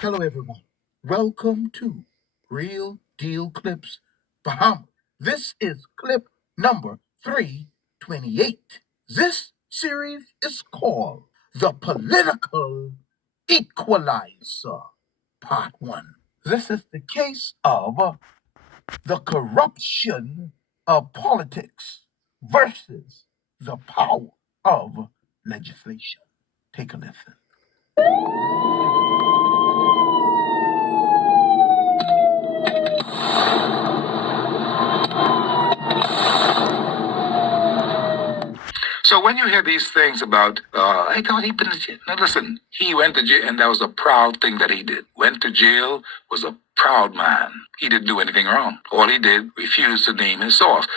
Hello, everyone. Welcome to Real Deal Clips Bahamas. This is clip number 328. This series is called The Political Equalizer, Part 1. This is the case of the corruption of politics versus the power of legislation. Take a listen. So when you hear these things about, I thought he'd been to jail. Now listen, he went to jail, and that was a proud thing that he did. Went to jail, was a proud man. He didn't do anything wrong. All he did, refused to name his source.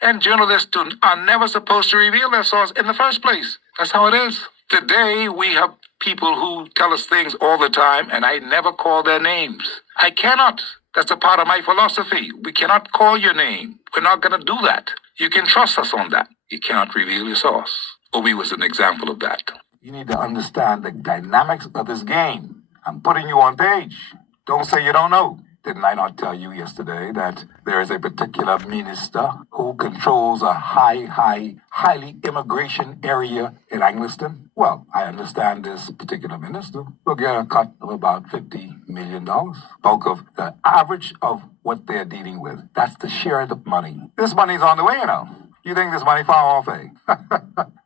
And journalists are never supposed to reveal their source in the first place. That's how it is. Today, we have people who tell us things all the time, and I never call their names. I cannot. That's a part of my philosophy. We cannot call your name. We're not going to do that. You can trust us on that. You cannot reveal your source. Obi was an example of that. You need to understand the dynamics of this game. I'm putting you on page. Don't say you don't know. Didn't I not tell you yesterday that there is a particular minister who controls a highly immigration area in Angliston? Well, I understand this particular minister will get a cut of about $50 million. Bulk of the average of what they're dealing with. That's the share of the money. This money's on the way, you know. You think this money far off, eh?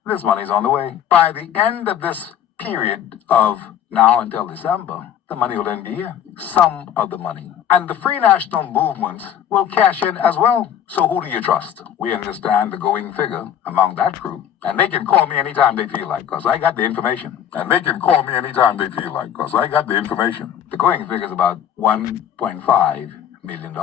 This money's on the way. By the end of this period of now until December, the money will then be here. Some of the money. And the Free National Movement will cash in as well. So who do you trust? We understand the going figure among that group. And they can call me anytime they feel like, because I got the information. And they can call me anytime they feel like, because I got the information. The going figure is about $1.5 million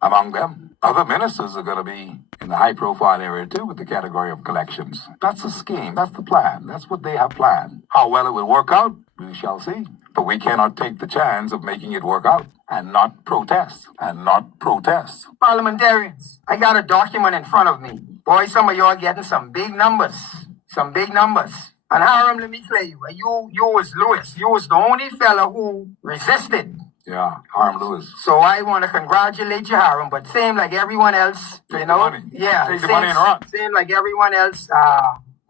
among them. Other ministers are going to be in the high-profile area, too, with the category of collections. That's the scheme. That's the plan. That's what they have planned. How well it will work out, we shall see. But we cannot take the chance of making it work out and not protest. Parliamentarians, I got a document in front of me. Boy, some of y'all getting some big numbers. Some big numbers. And Hiram, let me tell you, you was Lewis. You was the only fella who resisted. Yeah, Hiram Lewis. So I want to congratulate you, Hiram, but same like everyone else, Take the money. Yeah. Take the money and run. Same like everyone else,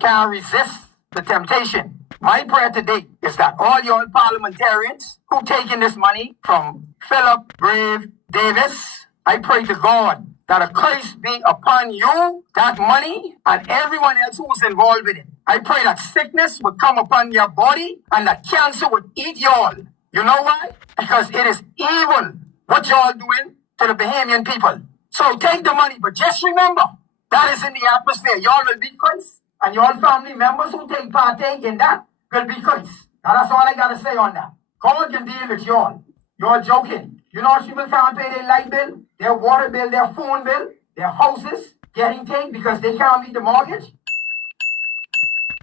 can't resist the temptation. My prayer today is that all your parliamentarians who taking this money from Philip Brave Davis, I pray to God that a curse be upon you, that money, and everyone else who's involved with it. I pray that sickness would come upon your body and that cancer would eat y'all. You know why? Because it is evil what y'all doing to the Bahamian people. So take the money, but just remember, that is in the atmosphere. Y'all will be cursed, and your family members who partake in that will be cursed. Now that's all I got to say on that. God can deal with y'all. You're joking. You know people can't pay their light bill, their water bill, their phone bill, their houses getting taken because they can't meet the mortgage.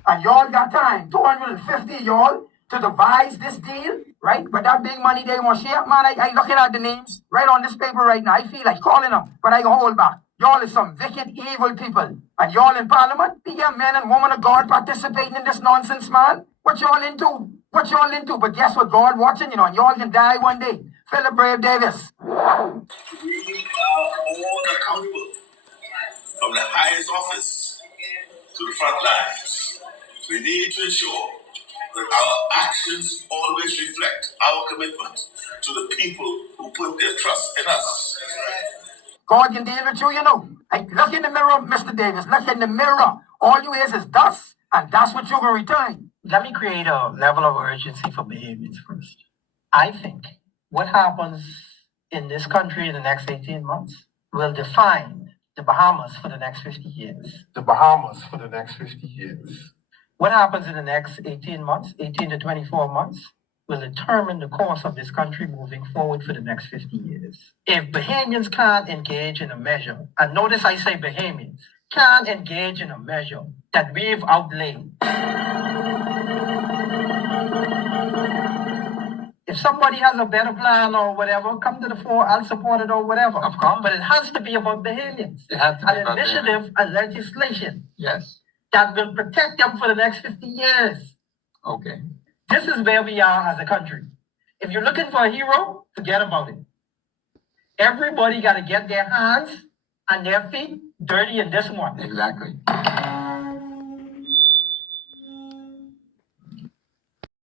And y'all got time, 250 y'all, to devise this deal, right? But that big money they want to share, man, I looking at the names right on this paper right now. I feel like calling them, but I can hold back. Y'all is some wicked, evil people. And y'all in Parliament, be a men and women of God participating in this nonsense, man. What y'all into? What y'all into? But guess what? God watching, and y'all can die one day. Philip Brave Davis. We are all accountable, from the highest office to the front lines. We need to ensure that our actions always reflect our commitment to the people who put their trust in us. God can deal with you, Look in the mirror, Mr. Davis. Look in the mirror. All you is dust, and that's what you're going to return. Let me create a level of urgency for Bahamians first. I think what happens in this country in the next 18 months will define the Bahamas for the next 50 years. What happens in the next 18 months, 18 to 24 months, will determine the course of this country moving forward for the next 50 years. If Bahamians can't engage in a measure, and notice I say Bahamians, can't engage in a measure that we've outlaid. If somebody has a better plan or whatever, come to the fore, I'll support it or whatever. Of course. But it has to be about Bahamians. It has to be An about initiative, a legislation Yes. that will protect them for the next 50 years. Okay. This is where we are as a country. If you're looking for a hero, forget about it. Everybody got to get their hands and their feet dirty in this one. Exactly.